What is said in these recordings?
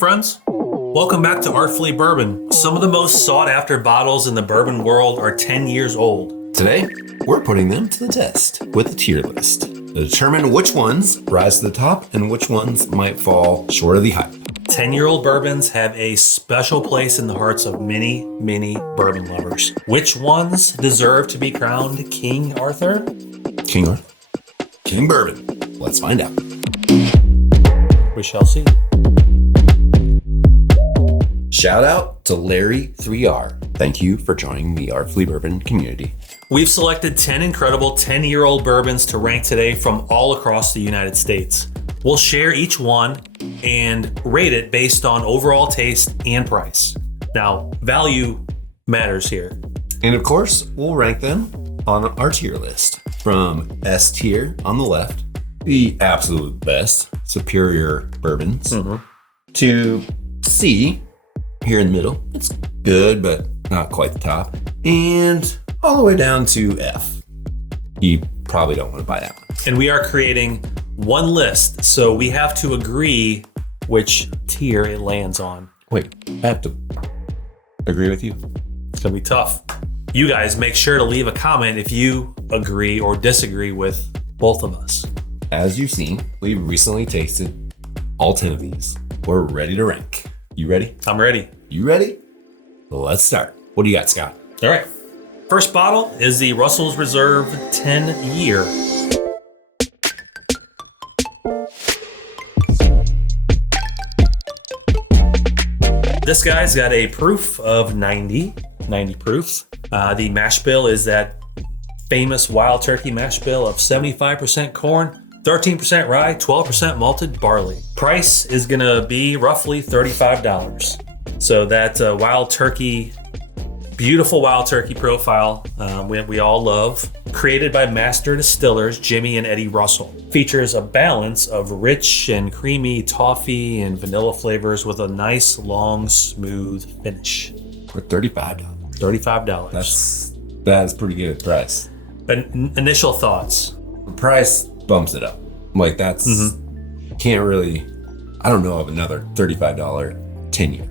friends. Welcome back to Artfully Bourbon. Some of the most sought after bottles in the bourbon world are 10 years old. Today, we're putting them to the test with a tier list to determine which ones rise to the top and which ones might fall short of the hype. 10-year-old bourbons have a special place in the hearts of many, many bourbon lovers. Which ones deserve to be crowned King Arthur? King Arthur? King Bourbon. Let's find out. We shall see. Shout out to Larry 3R. Thank you for joining the Artfully Bourbon community. We've selected 10 incredible 10-year-old bourbons to rank today from all across the United States. We'll share each one and rate it based on overall taste and price. Now, value matters here. And of course, we'll rank them on our tier list. From S tier on the left, the absolute best, superior bourbons, to C here in the middle. It's good, but not quite the top. And all the way down to F. You probably don't want to buy that one. And we are creating one list, so we have to agree which tier it lands on. Wait, I have to agree with you. It's gonna be tough. You guys make sure to leave a comment if you agree or disagree with both of us. As you've seen, we recently tasted all 10 of these. We're ready to rank. You ready? I'm ready. You ready? Let's start. What do you got, Scott? All right. First bottle is the Russell's Reserve 10-year. This guy's got a proof of 90 proofs. The mash bill is that famous Wild Turkey mash bill of 75% corn, 13% rye, 12% malted barley. Price is gonna be roughly $35. So that Wild Turkey, beautiful Wild Turkey profile we all love, created by master distillers Jimmy and Eddie Russell. Features a balance of rich and creamy toffee and vanilla flavors with a nice, long, smooth finish. For $35. $35. That is pretty good price. Initial thoughts. The price bumps it up. Like that's, can't really, I don't know of another $35 10-year.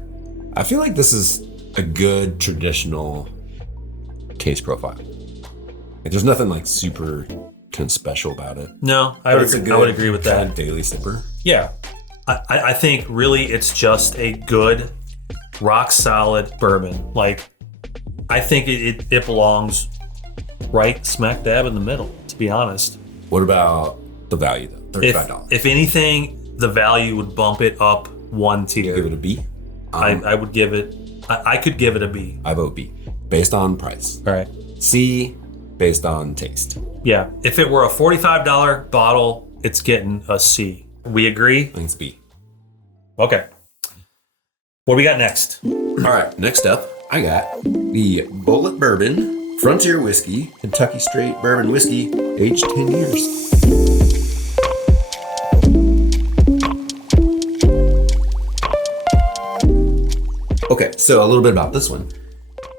I feel like this is a good traditional taste profile. Like, there's nothing like super kind of special about it. No, I would agree with that. Kind of daily sipper. Yeah. I think really it's just a good, rock solid bourbon. Like, I think it belongs right smack dab in the middle, to be honest. What about the value though? $35. If anything, the value would bump it up one tier. Give it a B? I would give it, I could give it a B. I vote B, based on price. All right. C, based on taste. Yeah. If it were a $45 bottle, it's getting a C. We agree? I think it's B. Okay. What do we got next? All right, next up, I got the Bulleit Bourbon Frontier Whiskey, Kentucky Straight Bourbon Whiskey, aged 10 years. Okay, so a little bit about this one.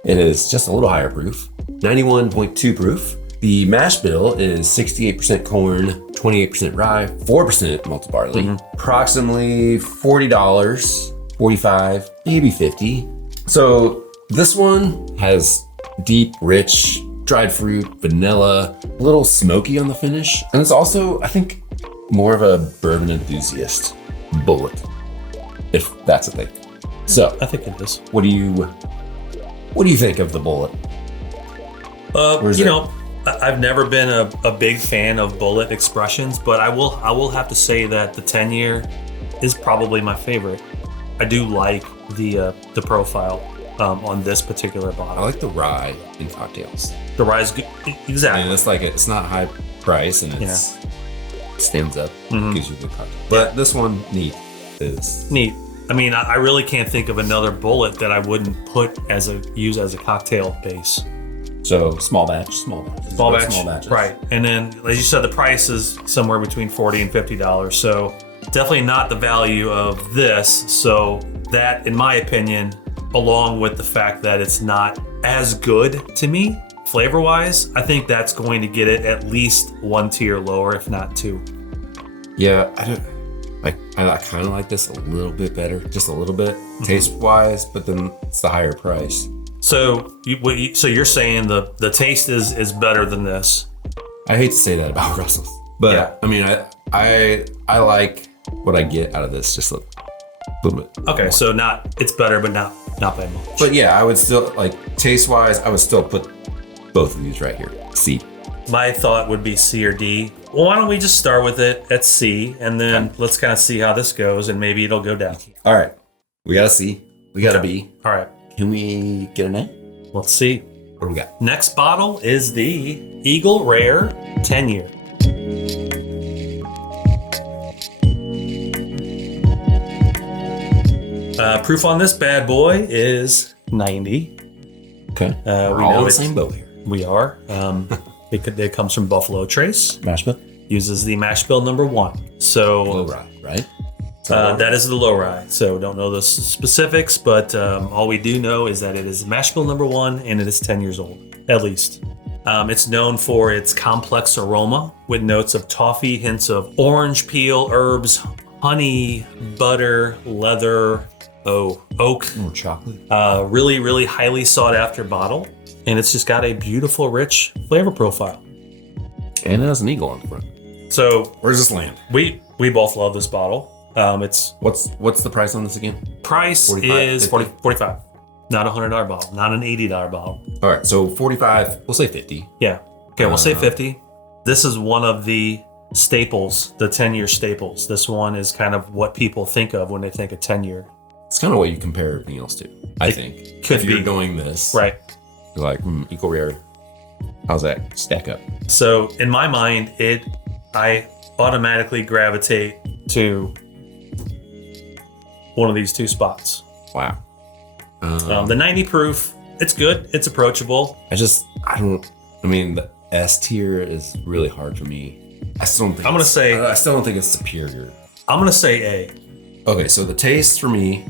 It is just a little higher proof, 91.2 proof. The mash bill is 68% corn, 28% rye, 4% malted barley, approximately $40, $45, maybe $50. So this one has deep, rich, dried fruit, vanilla, a little smoky on the finish. And it's also, I think, more of a bourbon enthusiast Bulleit, if that's a thing. So I think it is. What do you think of the Bulleit? I've never been a big fan of Bulleit expressions, but I will have to say that the 10-year is probably my favorite. I do like the profile on this particular bottle. I like the rye in cocktails. The rye is good. Exactly. And it's not high price and it stands up, gives you a good cocktail. But this one, neat. I mean, I really can't think of another Bulleit that I wouldn't use as a cocktail base. So small batch. Small batches. Right. And then, as you said, the price is somewhere between $40 and $50. So definitely not the value of this. So that, in my opinion, along with the fact that it's not as good to me, flavor-wise, I think that's going to get it at least one tier lower, if not two. Yeah, Like I kind of like this a little bit better, just a little bit taste wise, but then it's the higher price. So you're saying the taste is better than this? I hate to say that about Russell's, but Yeah. I mean, I like what I get out of this just a little bit. Okay, more. so it's better, but not by much. But yeah, I would still like taste wise. I would still put both of these right here. C. My thought would be C or D. Well, why don't we just start with it at C, and then let's kind of see how this goes, and maybe it'll go down. All right, we got a C. We got a B. All right, Can we get an A? let's see. What do we got? Next bottle is the Eagle Rare 10-year. Proof on this bad boy is 90. Okay. We're all in the same boat here. We are. It comes from Buffalo Trace. Mash bill. Uses the mash bill number 1. So Low rye, right? that is the low rye. So don't know the specifics, but all we do know is that it is mash bill number 1 and it is 10 years old, at least. It's known for its complex aroma with notes of toffee, hints of orange peel, herbs, honey, butter, leather, oak. More chocolate. Really, really highly sought after bottle. And it's just got a beautiful, rich flavor profile. And it has an eagle on the front. So Where's this land? we both love this bottle. Its What's the price on this again? price 45, is 50? 45. Not a $100 bottle, not an $80 bottle. All right, so 45. We'll say 50. Yeah. Okay, we'll say 50. This is one of the staples, the 10-year staples. This one is kind of what people think of when they think of 10-year. It's kind of what you compare everything else to, I think. could if you're be. going this, Right. you're like, equal rare. How's that stack up? So in my mind, I automatically gravitate to one of these two spots. Wow. The 90 proof, it's good. It's approachable. I mean, the S tier is really hard for me. I still don't think I still don't think it's superior. I'm going to say A. Okay, so the taste for me,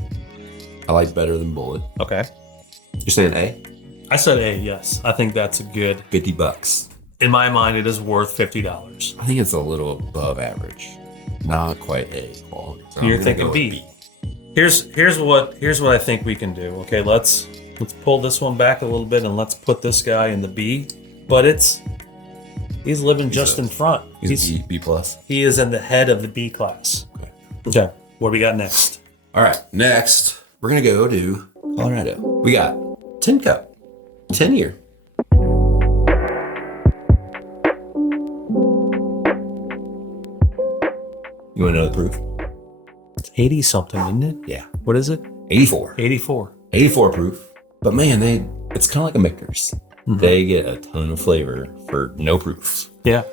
I like better than Bulleit. Okay. You're saying A? I said A, yes. I think that's a good. $50. In my mind, it is worth $50. I think it's a little above average. Not quite A quality. So You're I'm gonna thinking go with B. Here's what I think we can do. Okay, let's pull this one back a little bit and let's put this guy in the B. But he's living just in front. He's B plus. He is in the head of the B class. Okay. What do we got next? All right, next we're gonna go to Colorado. We got 10 cup, 10 year. You wanna know the proof? It's 80 something, isn't it? Yeah, What is it? 84. 84. 84 proof. But man, it's kind of like a Michter's. They get a ton of flavor for no proof. Yeah.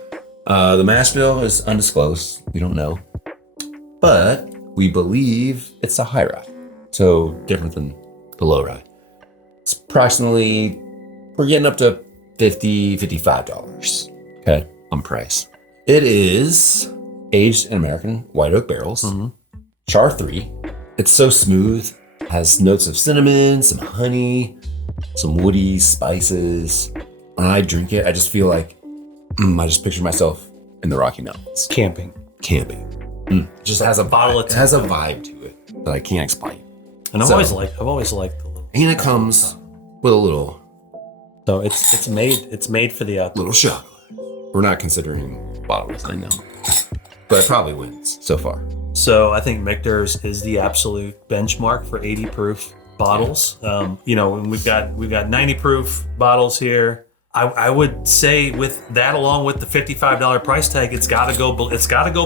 The mash bill is undisclosed. We don't know. But we believe it's a high rye. So different than the low rye. It's approximately, we're getting up to $50, $55. Okay, on price. It is aged in American white oak barrels. Char 3. It's so smooth. Has notes of cinnamon, some honey, some woody spices. When I drink it, I just feel like I just picture myself in the Rocky Mountains Camping. camping. It just has a bottle vibe. It has a vibe to it that I can't explain. And I've So- always liked the little. And it comes with a little So it's made for the outdoors. little chocolate. We're not considering bottles, I know, but it probably wins so far. So I think Michter's is the absolute benchmark for 80 proof bottles. And we've got 90 proof bottles here. I would say with that, along with the $55 price tag, it's got to go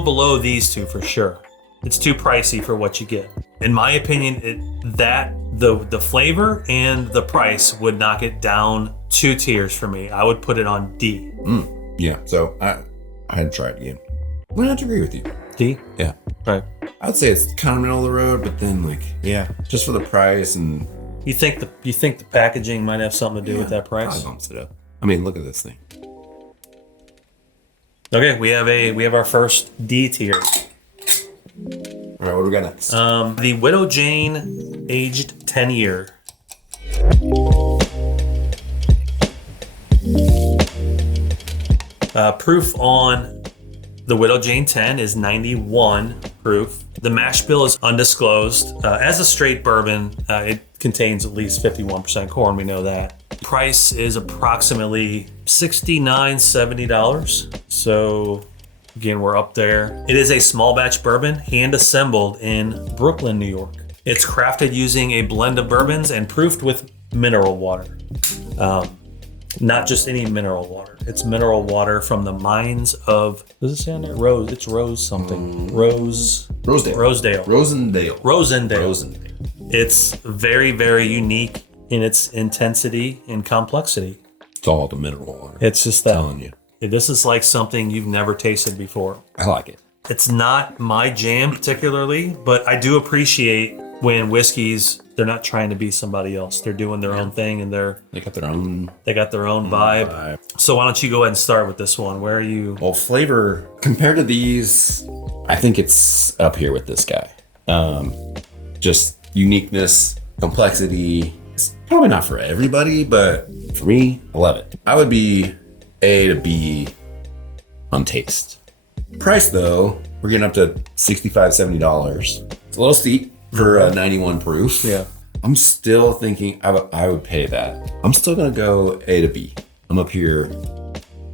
below these two for sure. It's too pricey for what you get. In my opinion, the flavor and the price would knock it down 2 tiers for me. I would put it on D. Yeah, so I had to try it again. I'm gonna have to agree with you. D. Yeah, Right. I would say it's kind of middle of the road, but then just for the price and You think the packaging might have something to do with that price? probably bumps it up. I mean, look at this thing. Okay, we have our first D tier. All right, what do we got next? The Widow Jane aged 10 year. Proof on the Widow Jane 10 is 91. proof. The mash bill is undisclosed. As a straight bourbon, it contains at least 51% corn. We know that. Price is approximately $69, $70. So again, we're up there. It is a small batch bourbon, hand assembled in Brooklyn, New York. It's crafted using a blend of bourbons and proofed with mineral water. Not just any mineral water. It's mineral water from the mines of, does it say on there? Rose. It's Rose something. Rosedale. It's very, very unique in its intensity and complexity. It's all the mineral water. It's just that. I'm telling you. This is like something you've never tasted before. I like it. It's not my jam particularly, but I do appreciate when whiskeys, they're not trying to be somebody else. They're doing their own thing, and they got their own vibe. So why don't you go ahead and start with this one? Where are you? Well, flavor compared to these, I think it's up here with this guy. Just uniqueness, complexity. It's probably not for everybody, but for me, I love it. I would be A to B on taste. Price though, we're getting up to $65, $70. It's a little steep for a 91 proof. Yeah. I'm still thinking I would pay that. I'm still gonna go A to B. I'm up here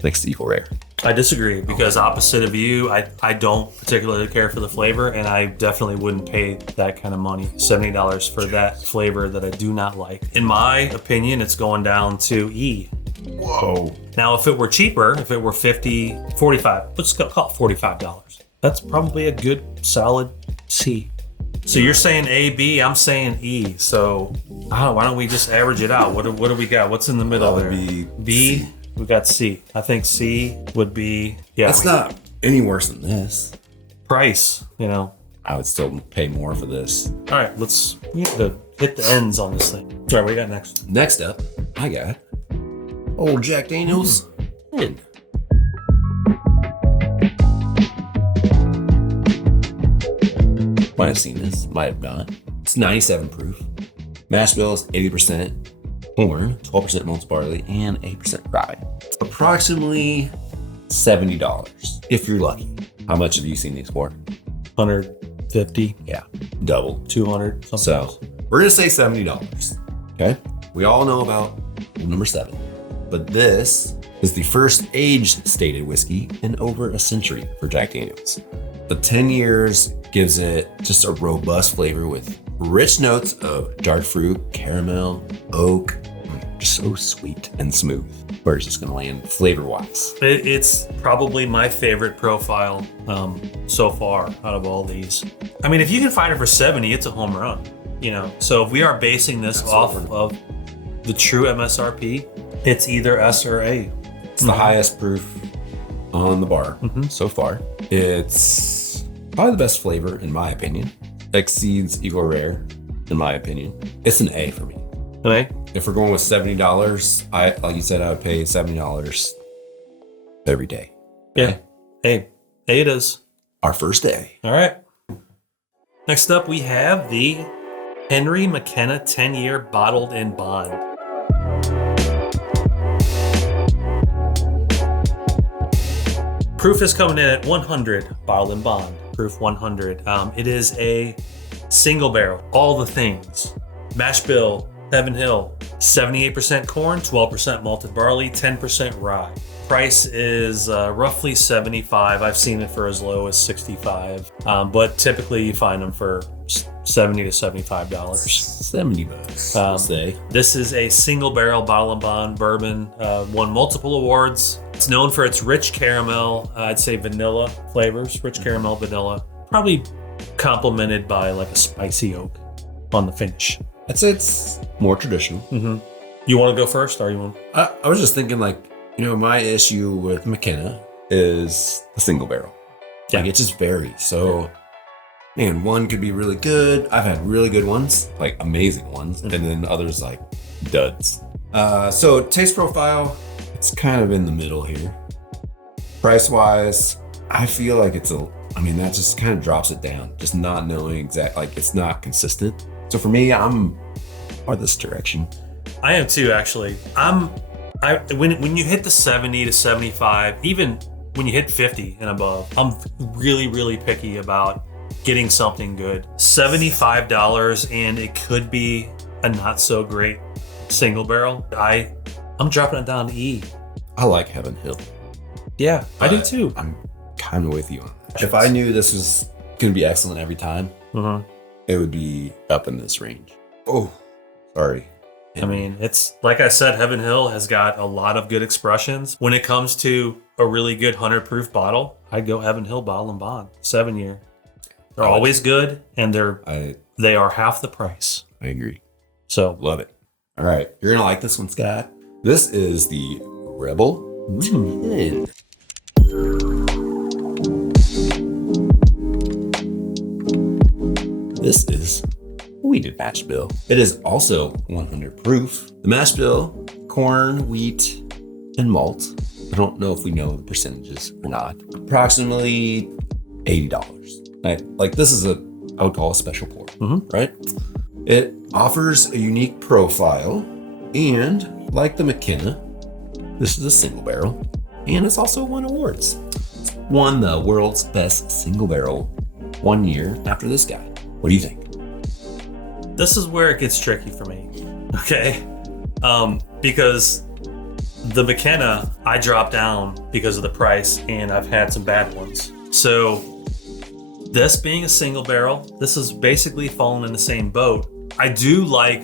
next to Eagle Rare. I disagree because opposite of you, I don't particularly care for the flavor, and I definitely wouldn't pay that kind of money, $70 for that flavor that I do not like. In my opinion, it's going down to E. Whoa. Now, if it were cheaper, if it were $45, let's call it $45. That's probably a good, solid C. So you're saying A, B, I'm saying E. So why don't we just average it out? What do we got? What's in the middle there? B, C. We got C. I think C would be, That's not any worse than this. Price, I would still pay more for this. All right, we have to hit the ends on this thing. All right, what do you got next? Next up, I got Old Jack Daniel's Gin. Might have seen this, might have not. It's 97 proof. Mash bill is 80% corn, 12% malted barley, and 8% rye. Approximately $70 if you're lucky. How much have you seen these for? 150. Yeah, double. 200. Something So else. we're gonna say $70. Okay. We all know about number 7, but this is the first aged stated whiskey in over a century for Jack Daniel's. The 10 years gives it just a robust flavor with rich notes of dark fruit, caramel, oak, just so sweet and smooth. Where's this gonna land flavor-wise? It's probably my favorite profile so far out of all these. I mean, if you can find it for 70, it's a home run. So if we are basing this off of the true MSRP, it's either S or A. It's the highest proof on the bar so far. It's probably the best flavor in my opinion. Exceeds Eagle Rare in my opinion. It's an A for me. Okay. If we're going with $70, like you said, I would pay $70 every day. Yeah. A it is. Our first day. All right. Next up, we have the Henry McKenna 10-year bottled in bond. Proof is coming in at 100, bottled in bond. Proof 100. It is a single barrel, all the things. Mash bill, Heaven Hill, 78% corn, 12% malted barley, 10% rye. Price is roughly $75. I've seen it for as low as $65, but typically you find them for $70 to $75. $70, I'll say. This is a single barrel bottle and bond bourbon, won multiple awards. It's known for its rich caramel, I'd say vanilla flavors, rich caramel, vanilla, probably complemented by like a spicy oak on the finish. I'd say it's more traditional. Mm-hmm. You want to go first, or you want? I was just thinking, my issue with McKenna is the single barrel. Yeah. It just varies. So, man, one could be really good. I've had really good ones, like amazing ones, and then others like duds. So taste profile, it's kind of in the middle here. Price wise, I feel like that just kind of drops it down. Just not knowing it's not consistent. So for me, I'm this direction. I am too, actually. When you hit the 70 to 75, even when you hit 50 and above, I'm really, really picky about getting something good. $75, and it could be a not so great single barrel. I'm dropping it down to E. I like Heaven Hill. Yeah, I do too. I'm kind of with you on that. If I knew this was going to be excellent every time, it would be up in this range. Oh, sorry. I mean, it's like I said, Heaven Hill has got a lot of good expressions. When it comes to a really good 100 proof bottle, I'd go Heaven Hill Bottle and Bond, 7-year. They're always good, and they are half the price. I agree. So love it. All right, you're gonna like this one, Scott. This is the Rebel 10. This is wheated mash bill. It is also 100 proof. The mash bill, corn, wheat, and malt. I don't know if we know the percentages or not. Approximately $80. Right? Like this is I would call a special pour, right? It offers a unique profile, and like the McKenna, this is a single barrel, and it's also won awards. It's won the world's best single barrel 1 year after this guy. What do you think? this is where it gets tricky for me. Okay. Because the McKenna, I dropped down because of the price, and I've had some bad ones. So this being a single barrel, this is basically falling in the same boat. I do like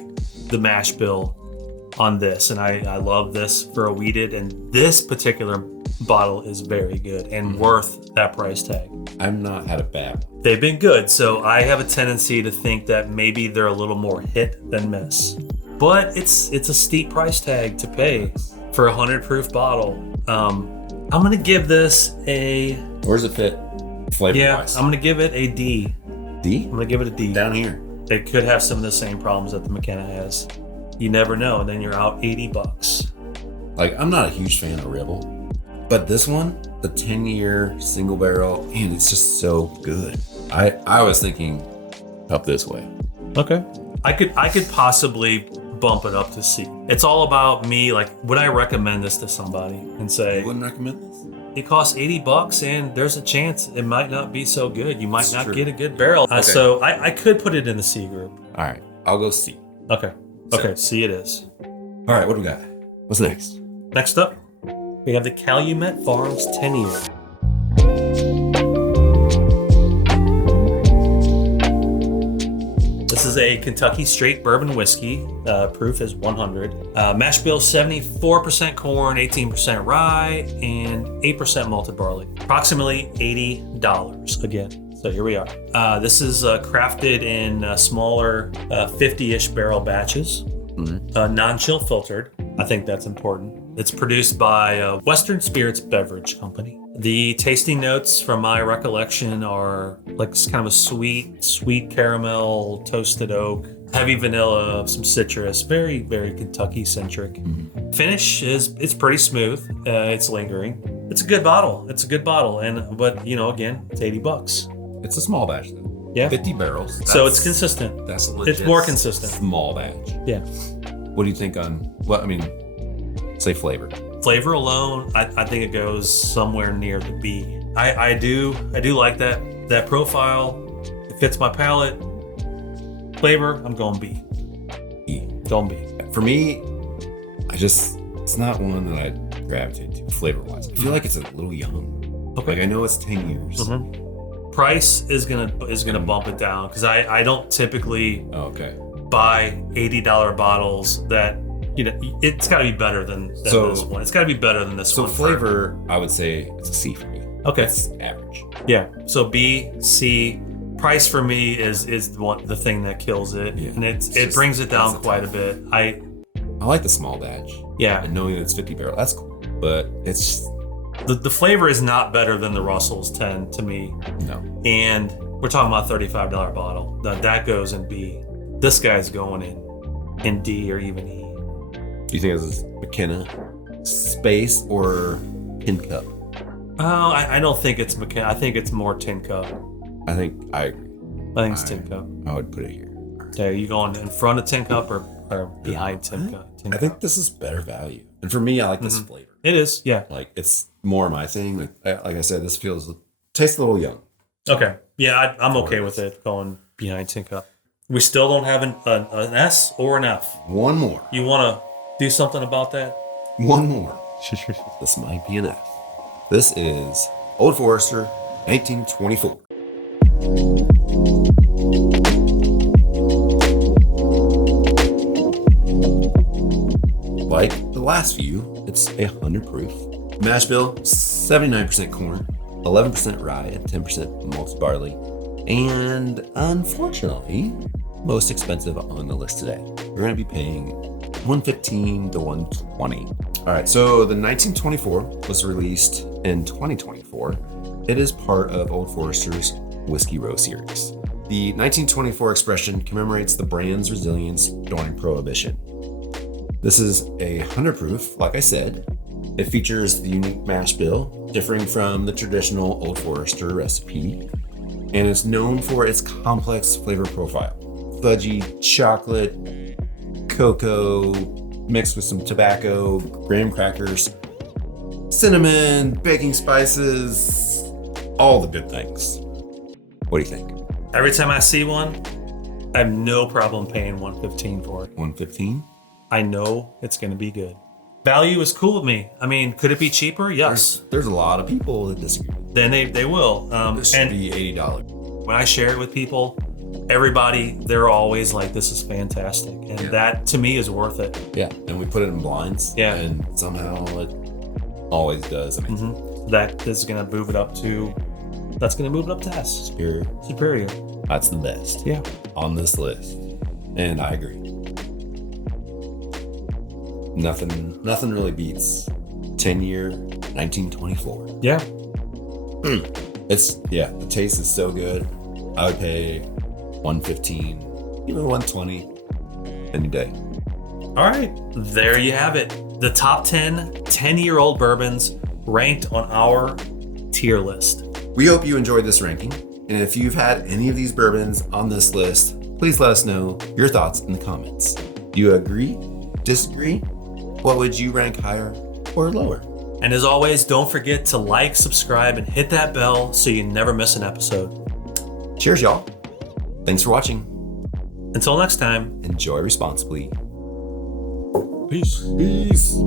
the mash bill on this, and I love this for a wheated, and this particular bottle is very good and worth that price tag. I've not had a bad one. They've been good, so I have a tendency to think that maybe they're a little more hit than miss. But it's a steep price tag to pay for a 100 proof bottle. I'm gonna give this a. Where does it fit flavor wise? I'm gonna give it a D. D? I'm gonna give it a D. Down here. They could have some of the same problems that the McKenna has. You never know, and then you're out $80. Like, I'm not a huge fan of Rebel, but this one, the 10-year single barrel, and it's just so good. I was thinking up this way. Okay. I could possibly bump it up to C. It's all about me. Like, would I recommend this to somebody and say, You wouldn't recommend this? It costs $80 and there's a chance it might not be so good. You might That's not true. get a good barrel. Okay. So I could put it in the C group. All right, I'll go C. Okay. Okay, C it is. All right, what do we got? What's next? Next up, we have the Calumet Farms 10-year. This is a Kentucky straight bourbon whiskey. Proof is 100. Mash bill 74% corn, 18% rye, and 8% malted barley. Approximately $80 again. So here we are. This is crafted in smaller 50-ish barrel batches, non-chill filtered. I think that's important. It's produced by Western Spirits Beverage Company. The tasting notes, from my recollection, are like kind of a sweet caramel, toasted oak, heavy vanilla, some citrus, very, very Kentucky-centric. Finish it's pretty smooth. It's lingering. It's a good bottle. But you know, again, it's $80. It's a small batch, though. Yeah. 50 barrels. So it's consistent. That's a legit. It's more consistent. Small batch. Yeah. What do you think on, say flavor? Flavor alone, I think it goes somewhere near the B. I do like that profile. It fits my palate. Flavor, I'm going B. E. Going B. For me, it's not one that I gravitate to flavor-wise. I feel like it's a little young. Okay. Like, I know it's 10 years. Price is gonna bump it down because I don't typically buy $80 bottles that, you know, it's got to be better than this one. It's got to be better than this one. So flavor, I would say it's a C for me. Okay. It's average. Yeah. So B, C. Price for me is the thing that kills it, and it brings it down quite a bit. I like the small batch. Yeah. And knowing that it's 50 barrel, that's cool. But it's the flavor is not better than the Russell's 10 to me. No. And we're talking about $35 bottle. Now that goes in B. This guy's going in D or even E. Do you think it's McKenna space or tin cup? Oh, I don't think it's McKenna. I think it's more tin cup. I think it's tin cup. I would put it here. Okay, are you going in front of tin cup or behind tin cup? I think this is better value. And for me, I like this flavor. It is, yeah. Like, it's more my thing. Like I said, this tastes a little young. Okay. Yeah, I'm okay with it going behind Tin Cup. We still don't have an S or an F. One more. You want to do something about that? One more. This might be an F. This is Old Forester 1924. Like the last few, it's 100 proof. Mash bill, 79% corn, 11% rye, and 10% malted barley. And unfortunately, most expensive on the list today. We're going to be paying $115 to $120. All right, so the 1924 was released in 2024. It is part of Old Forester's Whiskey Row series. The 1924 expression commemorates the brand's resilience during Prohibition. This is 100 proof, like I said. It features the unique mash bill, differing from the traditional Old Forester recipe, and it's known for its complex flavor profile. Fudgy chocolate, cocoa, mixed with some tobacco, graham crackers, cinnamon, baking spices, all the good things. What do you think? Every time I see one, I have no problem paying $115 for it. $115? I know it's going to be good. Value is cool with me. I mean, could it be cheaper? Yes. There's a lot of people that disagree. Then they will. This should be $80. When I share it with people, everybody, they're always like, this is fantastic. And that to me is worth it. Yeah. And we put it in blinds. Yeah. And somehow it always does. I mean, That is going to move it up to, S. Superior. That's the best. Yeah. On this list. And I agree. Nothing really beats 10-year 1924. Yeah. The taste is so good. I would pay $115, even $120 any day. All right. There you have it. The top 10-year-old bourbons ranked on our tier list. We hope you enjoyed this ranking. And if you've had any of these bourbons on this list, please let us know your thoughts in the comments. Do you agree? Disagree? What would you rank higher or lower? And as always, don't forget to like, subscribe, and hit that bell so you never miss an episode. Cheers, y'all. Thanks for watching. Until next time, Enjoy responsibly. peace. Peace.